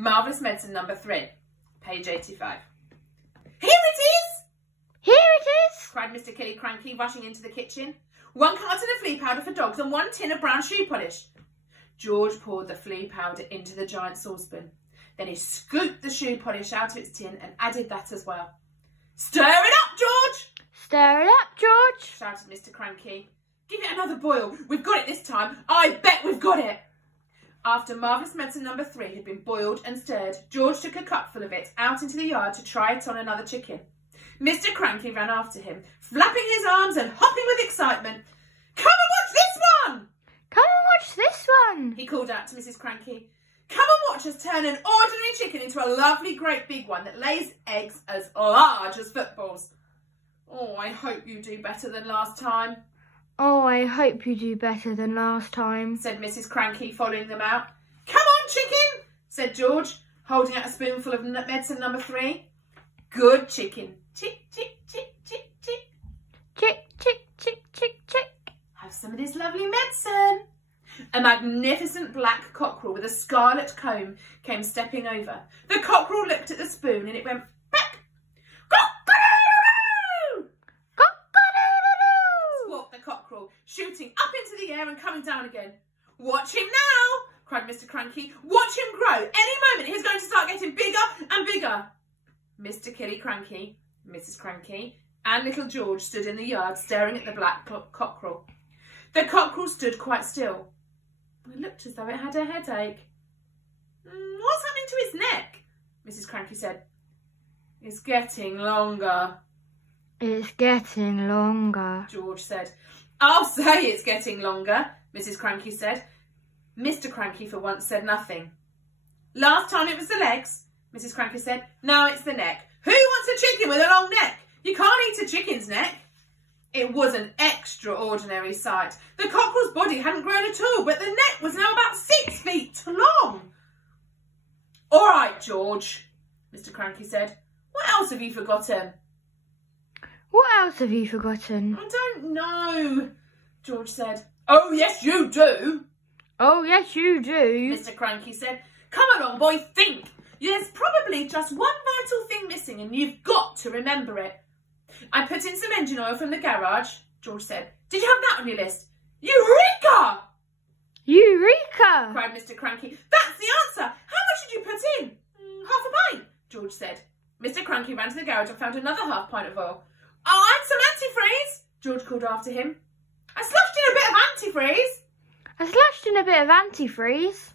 Marvellous Medicine number 3, page 85. Here it is! Here it is! Cried Mr. Killycranky, rushing into the kitchen. 1 carton of flea powder for dogs and 1 tin of brown shoe polish. George poured the flea powder into the giant saucepan. Then he scooped the shoe polish out of its tin and added that as well. Stir it up, George! Stir it up, George! Shouted Mr. Cranky. Give it another boil. We've got it this time. I bet we've got it. After Marvellous Medicine number 3 had been boiled and stirred, George took a cupful of it out into the yard to try it on another chicken. Mr. Cranky ran after him, flapping his arms and hopping with excitement. Come and watch this one! Come and watch this one! He called out to Mrs. Cranky. Come and watch us turn an ordinary chicken into a lovely great big one that lays eggs as large as footballs. Oh, I hope you do better than last time. Oh, I hope you do better than last time, said Mrs. Cranky, following them out. Come on, chicken, said George, holding out a spoonful of medicine number 3. Good chicken. Chick, chick, chick, chick, chick. Chick, chick, chick, chick, chick. Have some of this lovely medicine. A magnificent black cockerel with a scarlet comb came stepping over. The cockerel looked at the spoon and it went back. Cock-a-doodle-doo! Cock-a-doodle-doo! Squawked the cockerel, shooting up into the air and coming down again. Watch him now, cried Mr. Cranky. Watch him grow. Any moment he's going to start getting bigger and bigger. Mr. Killycranky, Mrs. Cranky and little George stood in the yard staring at the black cockerel. The cockerel stood quite still. It looked as though it had a headache. What's happening to its neck? Mrs. Cranky said. It's getting longer. It's getting longer, George said. I'll say it's getting longer, Mrs. Cranky said. Mr. Cranky for once said nothing. Last time it was the legs, Mrs. Cranky said. Now it's the neck. Who wants a chicken with a long neck? You can't eat a chicken's neck. It was an extraordinary sight. The cockerel's body hadn't grown at all, but the neck was now about 6 feet long. All right, George, Mr. Cranky said. What else have you forgotten? What else have you forgotten? I don't know, George said. Oh, yes, you do. Oh, yes, you do, Mr. Cranky said. Come along, boy, think. There's probably just one vital thing missing and you've got to remember it. I put in some engine oil from the garage, George said. Did you have that on your list? Eureka! Eureka! Cried Mr. Cranky. That's the answer. How much did you put in? Half a pint, George said. Mr. Cranky ran to the garage and found another half pint of oil. Oh, and some antifreeze, George called after him. I slushed in a bit of antifreeze. I slushed in a bit of antifreeze.